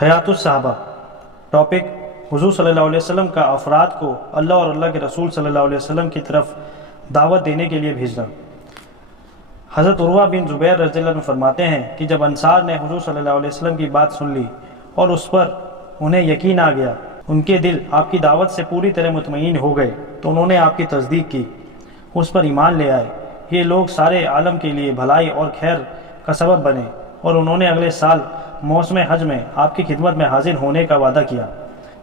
حیات الصحابہ۔ ٹاپک: حضور صلی اللہ علیہ وسلم کا افراد کو اللہ اور اللہ کے رسول صلی اللہ علیہ وسلم کی طرف دعوت دینے کے لیے بھیجنا۔ حضرت عروہ بن زبیر رضی اللہ عنہ فرماتے ہیں کہ جب انصار نے حضور صلی اللہ علیہ وسلم کی بات سن لی اور اس پر انہیں یقین آ گیا، ان کے دل آپ کی دعوت سے پوری طرح مطمئن ہو گئے، تو انہوں نے آپ کی تصدیق کی، اس پر ایمان لے آئے۔ یہ لوگ سارے عالم کے لیے بھلائی اور خیر کا سبب بنے، اور انہوں نے اگلے سال موسم حج میں آپ کی خدمت میں حاضر ہونے کا وعدہ کیا۔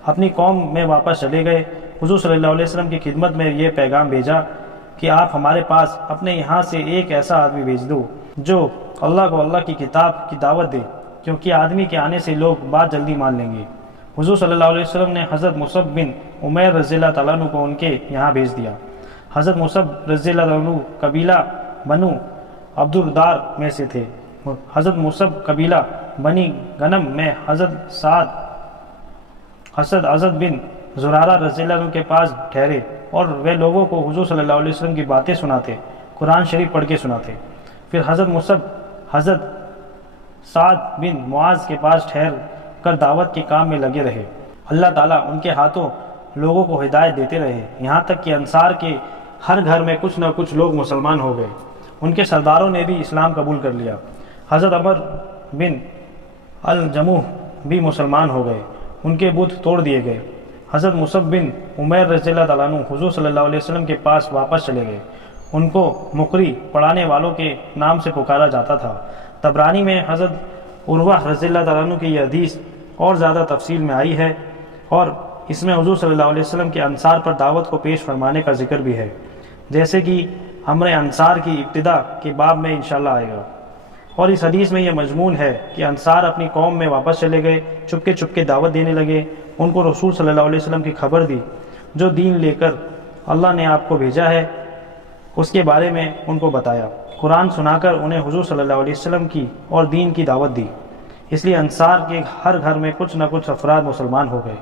اپنی قوم میں واپس چلے گئے۔ حضور صلی اللہ علیہ وسلم کی خدمت میں یہ پیغام بھیجا کہ آپ ہمارے پاس اپنے یہاں سے ایک ایسا آدمی بھیج دو جو اللہ کو اللہ کی کتاب کی دعوت دے، کیونکہ آدمی کے آنے سے لوگ بات جلدی مان لیں گے۔ حضور صلی اللہ علیہ وسلم نے حضرت مصعب بن عمیر رضی اللہ تعالیٰ عنہ کو ان کے یہاں بھیج دیا۔ حضرت مصعب رضی اللہ عنہ قبیلہ بنو عبدالدار میں سے تھے۔ حضرت مصعب قبیلہ بنی غنم میں حضرت اسد بن زرارہ رضی اللہ عنہ کے پاس ٹھہرے، اور وہ لوگوں کو حضور صلی اللہ علیہ وسلم کی باتیں سناتے، قرآن شریف پڑھ کے سناتے۔ پھر حضرت مصعب حضرت سعد بن معاذ کے پاس ٹھہر کر دعوت کے کام میں لگے رہے۔ اللہ تعالیٰ ان کے ہاتھوں لوگوں کو ہدایت دیتے رہے، یہاں تک کہ انصار کے ہر گھر میں کچھ نہ کچھ لوگ مسلمان ہو گئے۔ ان کے سرداروں نے بھی اسلام قبول کر لیا۔ حضرت عمر بن الجموح بھی مسلمان ہو گئے، ان کے بت توڑ دیے گئے۔ حضرت مصعب بن عمیر رضی اللہ تعالیٰ عنہ حضور صلی اللہ علیہ وسلم کے پاس واپس چلے گئے۔ ان کو مقری پڑھانے والوں کے نام سے پکارا جاتا تھا۔ طبرانی میں حضرت عروہ رضی اللہ تعالیٰ عنہ کی یہ حدیث اور زیادہ تفصیل میں آئی ہے، اور اس میں حضور صلی اللہ علیہ وسلم کے انصار پر دعوت کو پیش فرمانے کا ذکر بھی ہے، جیسے کہ امر انصار کی ابتدا کے باب میں انشاءاللہ آئے گا۔ اور اس حدیث میں یہ مضمون ہے کہ انصار اپنی قوم میں واپس چلے گئے، چپکے دعوت دینے لگے، ان کو رسول صلی اللہ علیہ وسلم کی خبر دی، جو دین لے کر اللہ نے آپ کو بھیجا ہے اس کے بارے میں ان کو بتایا، قرآن سنا کر انہیں حضور صلی اللہ علیہ وسلم کی اور دین کی دعوت دی۔ اس لیے انصار کے ہر گھر میں کچھ نہ کچھ افراد مسلمان ہو گئے۔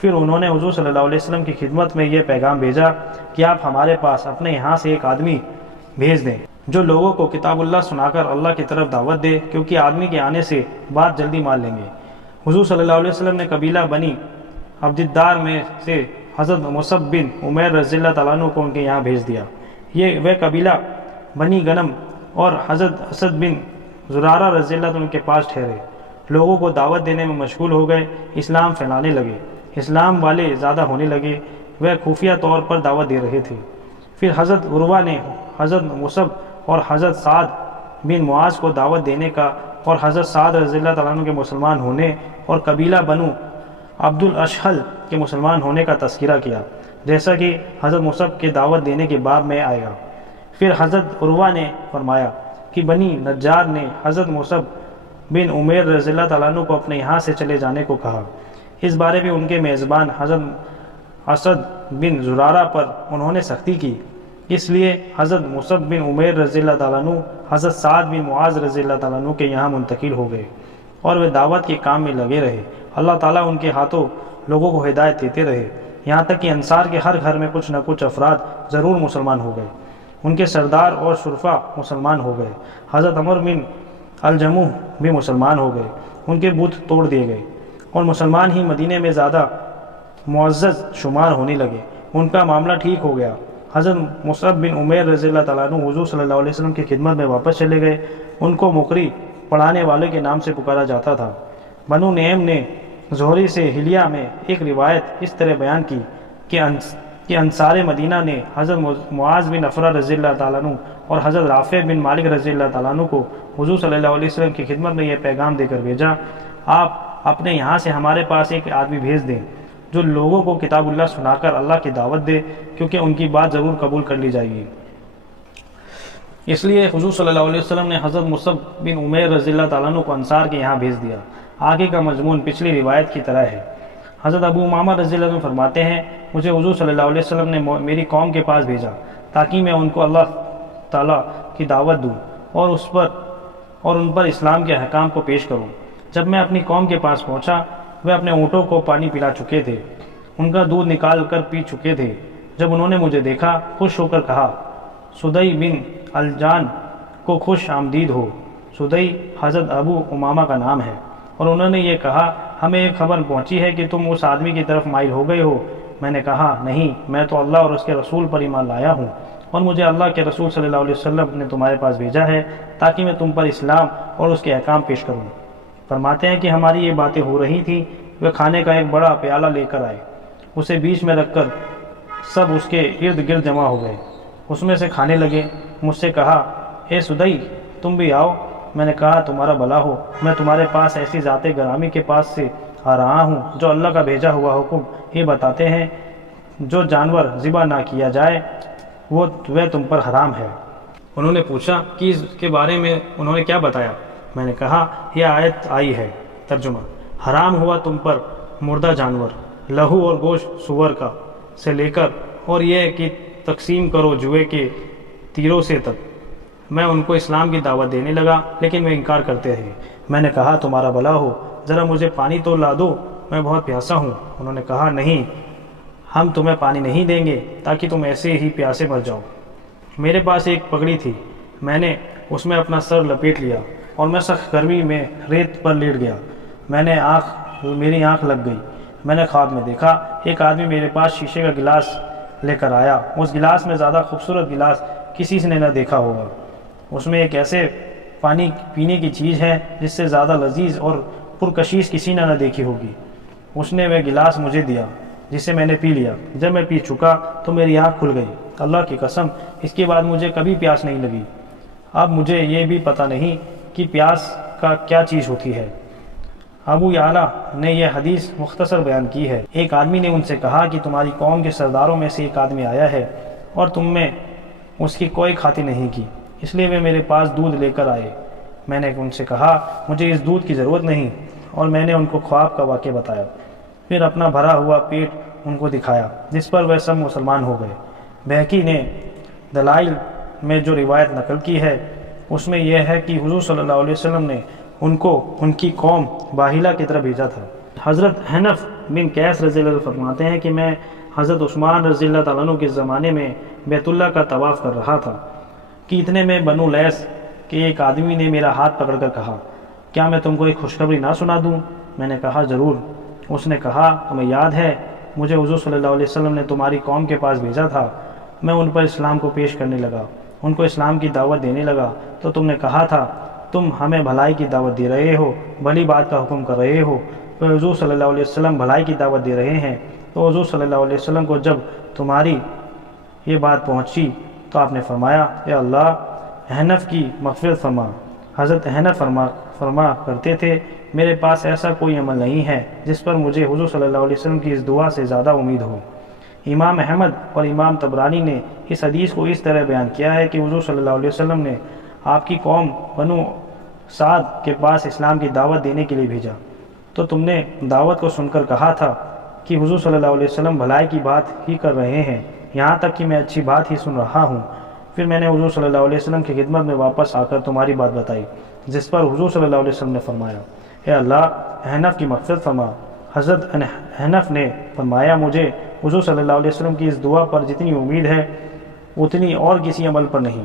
پھر انہوں نے حضور صلی اللہ علیہ وسلم کی خدمت میں یہ پیغام بھیجا کہ آپ ہمارے پاس اپنے یہاں سے ایک آدمی بھیج دیں جو لوگوں کو کتاب اللہ سنا کر اللہ کی طرف دعوت دے، کیونکہ آدمی کے آنے سے بات جلدی مان لیں گے۔ حضور صلی اللہ علیہ وسلم نے قبیلہ بنی عبدالدار میں سے حضرت مصعب بن عمیر رضی اللہ تعالیٰ عنہ کو ان کے یہاں بھیج دیا۔ یہ وہ قبیلہ بنی غنم اور حضرت اسد بن زرارہ رضی اللہ عنہ کے پاس ٹھہرے، لوگوں کو دعوت دینے میں مشغول ہو گئے، اسلام پھیلانے لگے، اسلام والے زیادہ ہونے لگے، وہ خفیہ طور پر دعوت دے رہے تھے۔ پھر حضرت عروہ نے حضرت مصعب اور حضرت سعد بن معاذ کو دعوت دینے کا اور حضرت سعد رضی اللہ تعالیٰ عنہ کے مسلمان ہونے اور قبیلہ بنو عبد الاشحل کے مسلمان ہونے کا تذکرہ کیا، جیسا کہ حضرت مصعب کے دعوت دینے کے باب میں آئے گا۔ پھر حضرت عروہ نے فرمایا کہ بنی نجار نے حضرت مصعب بن عمیر رضی اللہ تعالیٰ عنہ کو اپنے یہاں سے چلے جانے کو کہا۔ اس بارے میں ان کے میزبان حضرت اسد بن زرارہ پر انہوں نے سختی کی، اس لیے حضرت مصعب بن عمیر رضی اللہ تعالیٰ عنہ حضرت سعد بن معاذ رضی اللہ تعالیٰ عنہ کے یہاں منتقل ہو گئے، اور وہ دعوت کے کام میں لگے رہے۔ اللہ تعالیٰ ان کے ہاتھوں لوگوں کو ہدایت دیتے رہے، یہاں تک کہ انصار کے ہر گھر میں کچھ نہ کچھ افراد ضرور مسلمان ہو گئے، ان کے سردار اور شرفا مسلمان ہو گئے۔ حضرت عمر بن الجموح بھی مسلمان ہو گئے، ان کے بت توڑ دیے گئے، اور مسلمان ہی مدینے میں زیادہ معزز شمار ہونے لگے، ان کا معاملہ ٹھیک ہو گیا۔ حضرت مصعب بن عمیر رضی اللہ تعالیٰ عنہ حضور صلی اللہ علیہ وسلم کی خدمت میں واپس چلے گئے، ان کو مقری پڑھانے والے کے نام سے پکارا جاتا تھا۔ بنو نعیم نے زہری سے حلیہ میں ایک روایت اس طرح بیان کی کہ انصار مدینہ نے حضرت معاذ بن افرا رضی اللہ تعالیٰ عنہ اور حضرت رافع بن مالک رضی اللہ تعالیٰ عنہ کو حضور صلی اللہ علیہ وسلم کی خدمت میں یہ پیغام دے کر بھیجا، آپ اپنے یہاں سے ہمارے پاس ایک آدمی بھیج دیں جو لوگوں کو کتاب اللہ سنا کر اللہ کی دعوت دے، کیونکہ ان کی بات ضرور قبول کر لی جائے گی۔ اس لیے حضور صلی اللہ علیہ وسلم نے حضرت مصعب بن عمیر رضی اللہ تعالیٰ عنہ کو انصار کے یہاں بھیج دیا۔ آگے کا مضمون پچھلی روایت کی طرح ہے۔ حضرت ابو امامہ رضی اللہ عنہ فرماتے ہیں، مجھے حضور صلی اللہ علیہ وسلم نے میری قوم کے پاس بھیجا تاکہ میں ان کو اللہ تعالیٰ کی دعوت دوں اور ان پر اسلام کے احکام کو پیش کروں۔ جب میں اپنی قوم کے پاس پہنچا، وہ اپنے اونٹوں کو پانی پلا چکے تھے، ان کا دودھ نکال کر پی چکے تھے۔ جب انہوں نے مجھے دیکھا، خوش ہو کر کہا، سدئی بن الجان کو خوش آمدید ہو۔ سدئی حضرت ابو امامہ کا نام ہے، اور انہوں نے یہ کہا ہمیں ایک خبر پہنچی ہے کہ تم اس آدمی کی طرف مائل ہو گئے ہو۔ میں نے کہا نہیں، میں تو اللہ اور اس کے رسول پر ایمان لایا ہوں، اور مجھے اللہ کے رسول صلی اللہ علیہ وسلم نے تمہارے پاس بھیجا ہے تاکہ میں تم پر اسلام اور اس کے احکام پیش کروں۔ فرماتے ہیں کہ ہماری یہ باتیں ہو رہی تھیں، وہ کھانے کا ایک بڑا پیالہ لے کر آئے، اسے بیچ میں رکھ کر سب اس کے ارد گرد جمع ہو گئے، اس میں سے کھانے لگے۔ مجھ سے کہا، اے سدئی، تم بھی آؤ۔ میں نے کہا، تمہارا بھلا ہو، میں تمہارے پاس ایسی ذات گرامی کے پاس سے آ رہا ہوں جو اللہ کا بھیجا ہوا حکم یہ بتاتے ہیں جو جانور ذبح نہ کیا جائے وہ تم پر حرام ہے۔ انہوں نے پوچھا کہ اس کے بارے میں انہوں نے کیا بتایا؟ میں نے کہا، یہ آیت آئی ہے۔ ترجمہ: حرام ہوا تم پر مردہ جانور، لہو اور گوشت سور کا سے لے کر اور یہ کہ تقسیم کرو جوئے کے تیروں سے تک۔ میں ان کو اسلام کی دعوت دینے لگا لیکن وہ انکار کرتے رہے۔ میں نے کہا، تمہارا بھلا ہو، ذرا مجھے پانی تو لا دو، میں بہت پیاسا ہوں۔ انہوں نے کہا، نہیں، ہم تمہیں پانی نہیں دیں گے تاکہ تم ایسے ہی پیاسے مر جاؤ۔ میرے پاس ایک پگڑی تھی، میں نے اس میں اپنا سر لپیٹ لیا اور میں سخت گرمی میں ریت پر لیٹ گیا۔ میری آنکھ لگ گئی۔ میں نے خواب میں دیکھا ایک آدمی میرے پاس شیشے کا گلاس لے کر آیا۔ اس گلاس میں زیادہ خوبصورت گلاس کسی نے نہ دیکھا ہوگا۔ اس میں ایک ایسے پانی پینے کی چیز ہے جس سے زیادہ لذیذ اور پرکشش کسی نے نہ دیکھی ہوگی۔ اس نے وہ گلاس مجھے دیا جسے میں نے پی لیا۔ جب میں پی چکا تو میری آنکھ کھل گئی۔ اللہ کی قسم، اس کے بعد مجھے کبھی پیاس نہیں لگی۔ اب مجھے یہ بھی پتہ نہیں کہ پیاس کا کیا چیز ہوتی ہے۔ ابو یعلا نے یہ حدیث مختصر بیان کی ہے۔ ایک آدمی نے ان سے کہا کہ تمہاری قوم کے سرداروں میں سے ایک آدمی آیا ہے اور تم میں اس کی کوئی خاطر نہیں کی، اس لیے وہ میرے پاس دودھ لے کر آئے۔ میں نے ان سے کہا، مجھے اس دودھ کی ضرورت نہیں، اور میں نے ان کو خواب کا واقعہ بتایا۔ پھر اپنا بھرا ہوا پیٹ ان کو دکھایا، جس پر وہ سب مسلمان ہو گئے۔ بہقی نے دلائل میں جو روایت نقل کی ہے اس میں یہ ہے کہ حضور صلی اللہ علیہ وسلم نے ان کو ان کی قوم باہلہ کی طرف بھیجا تھا۔ حضرت حنف بن قیس رضی اللہ عنہ فرماتے ہیں کہ میں حضرت عثمان رضی اللہ تعالیٰ عنہ کے زمانے میں بیت اللہ کا طواف کر رہا تھا کہ اتنے میں بنو لیس کے ایک آدمی نے میرا ہاتھ پکڑ کر کہا، کیا میں تم کو ایک خوشخبری نہ سنا دوں؟ میں نے کہا، ضرور۔ اس نے کہا، تمہیں یاد ہے مجھے حضور صلی اللہ علیہ وسلم نے تمہاری قوم کے پاس بھیجا تھا، میں ان پر اسلام کو پیش کرنے لگا، ان کو اسلام کی دعوت دینے لگا، تو تم نے کہا تھا تم ہمیں بھلائی کی دعوت دے رہے ہو، بھلی بات کا حکم کر رہے ہو۔ تو حضور صلی اللہ علیہ وسلم بھلائی کی دعوت دے رہے ہیں، تو حضور صلی اللہ علیہ وسلم کو جب تمہاری یہ بات پہنچی تو آپ نے فرمایا، اے اللہ، حنف کی مغفرت فرما۔ حضرت حنف فرما کرتے تھے، میرے پاس ایسا کوئی عمل نہیں ہے جس پر مجھے حضور صلی اللہ علیہ وسلم کی اس دعا سے زیادہ امید ہو۔ امام احمد اور امام طبرانی نے اس حدیث کو اس طرح بیان کیا ہے کہ حضور صلی اللہ علیہ وسلم نے آپ کی قوم بنو سعد کے پاس اسلام کی دعوت دینے کے لیے بھیجا، تو تم نے دعوت کو سن کر کہا تھا کہ حضور صلی اللہ علیہ وسلم بھلائی کی بات ہی کر رہے ہیں، یہاں تک کہ میں اچھی بات ہی سن رہا ہوں۔ پھر میں نے حضور صلی اللہ علیہ وسلم کی خدمت میں واپس آ کر تمہاری بات بتائی، جس پر حضور صلی اللہ علیہ وسلم نے فرمایا، اے اللہ، حنف کی مغفرت فرما۔ حضرت حنف نے فرمایا، مجھے حضور صلی اللہ علیہ وسلم کی اس دعا پر جتنی امید ہے اتنی اور کسی عمل پر نہیں۔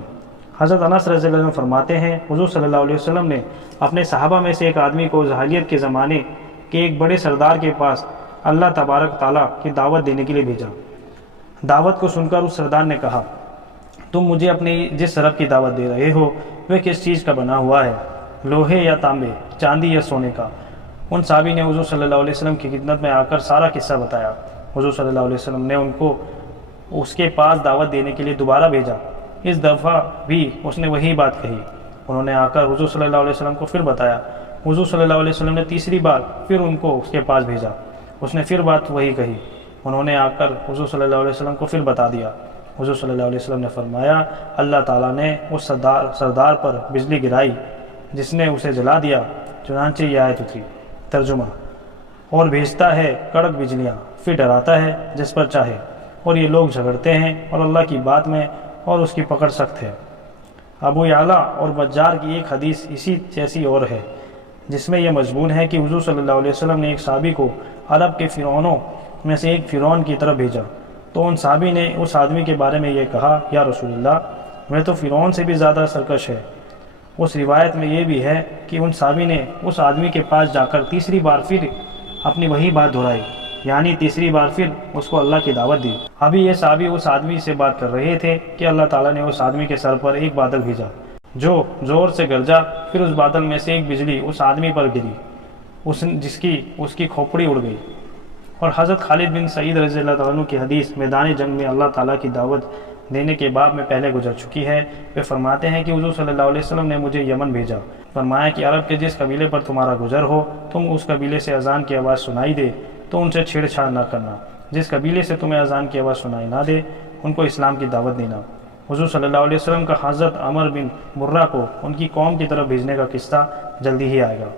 حضرت انس رضی اللہ عنہ فرماتے ہیں، حضور صلی اللہ علیہ وسلم نے اپنے صحابہ میں سے ایک آدمی کو جاہلیت کے زمانے کے ایک بڑے سردار کے پاس اللہ تبارک تعالیٰ کی دعوت دینے کے لیے بھیجا۔ دعوت کو سن کر اس سردار نے کہا، تم مجھے اپنی جس رب کی دعوت دے رہے ہو وہ کس چیز کا بنا ہوا ہے، لوہے یا تانبے، چاندی یا سونے کا؟ ان صحابی نے حضور صلی اللہ علیہ وسلم کی خدمت میں آ کر سارا قصہ بتایا۔ حضور صلی اللہ علیہ وسلم نے ان کو اس کے پاس دعوت دینے کے لیے دوبارہ بھیجا۔ اس دفعہ بھی اس نے وہی بات کہی۔ انہوں نے آ کر حضور صلی اللہ علیہ وسلم کو پھر بتایا۔ حضور صلی اللہ علیہ وسلم نے تیسری بار پھر ان کو اس کے پاس بھیجا۔ اس نے پھر بات وہی کہی۔ انہوں نے آ کر حضور صلی اللہ علیہ وسلم کو پھر بتا دیا۔ حضور صلی اللہ علیہ وسلم نے فرمایا، اللہ تعالیٰ نے اس سردار پر بجلی گرائی جس نے اسے جلا دیا، چنانچہ یہ آیت اتری۔ ترجمہ: اور بھیجتا ہے کڑک بجلیاں، پھر ڈراتا ہے جس پر چاہے، اور یہ لوگ جھگڑتے ہیں اور اللہ کی بات میں، اور اس کی پکڑ سخت ہے۔ ابو یعلا اور بجار کی ایک حدیث اسی جیسی اور ہے، جس میں یہ مضمون ہے کہ حضور صلی اللہ علیہ وسلم نے ایک صحابی کو عرب کے فرعونوں میں سے ایک فرعون کی طرف بھیجا، تو ان صحابی نے اس آدمی کے بارے میں یہ کہا، یا رسول اللہ، میں تو فرعون سے بھی زیادہ سرکش ہے۔ اس روایت میں یہ بھی ہے کہ ان صحابی نے اس آدمی کے پاس جا کر تیسری بار پھر اپنی وہی بات دہرائی، یعنی تیسری بار پھر اس کو اللہ کی دعوت دی۔ ابھی یہ صحابی اس آدمی سے بات کر رہے تھے کہ اللہ تعالیٰ نے اس آدمی کے سر پر ایک بادل بھیجا جو زور سے گرجا، پھر اس بادل میں سے ایک بجلی اس آدمی پر گری جس کی اس کی کھوپڑی اڑ گئی۔ اور حضرت خالد بن سعید رضی اللہ عنہ کی حدیث میدان جنگ میں اللہ تعالیٰ کی دعوت دینے کے باب میں پہلے گزر چکی ہے۔ وہ فرماتے ہیں کہ حضور صلی اللہ علیہ وسلم نے مجھے یمن بھیجا، فرمایا کہ عرب کے جس قبیلے پر تمہارا گزر ہو، تم اس قبیلے سے اذان کی آواز سنائی دے تو ان سے چھیڑ چھاڑ نہ کرنا، جس قبیلے سے تمہیں اذان کی آواز سنائی نہ دے ان کو اسلام کی دعوت دینا۔ حضور صلی اللہ علیہ وسلم کا حضرت عمر بن مرہ کو ان کی قوم کی طرف بھیجنے کا قصہ جلدی ہی آئے گا۔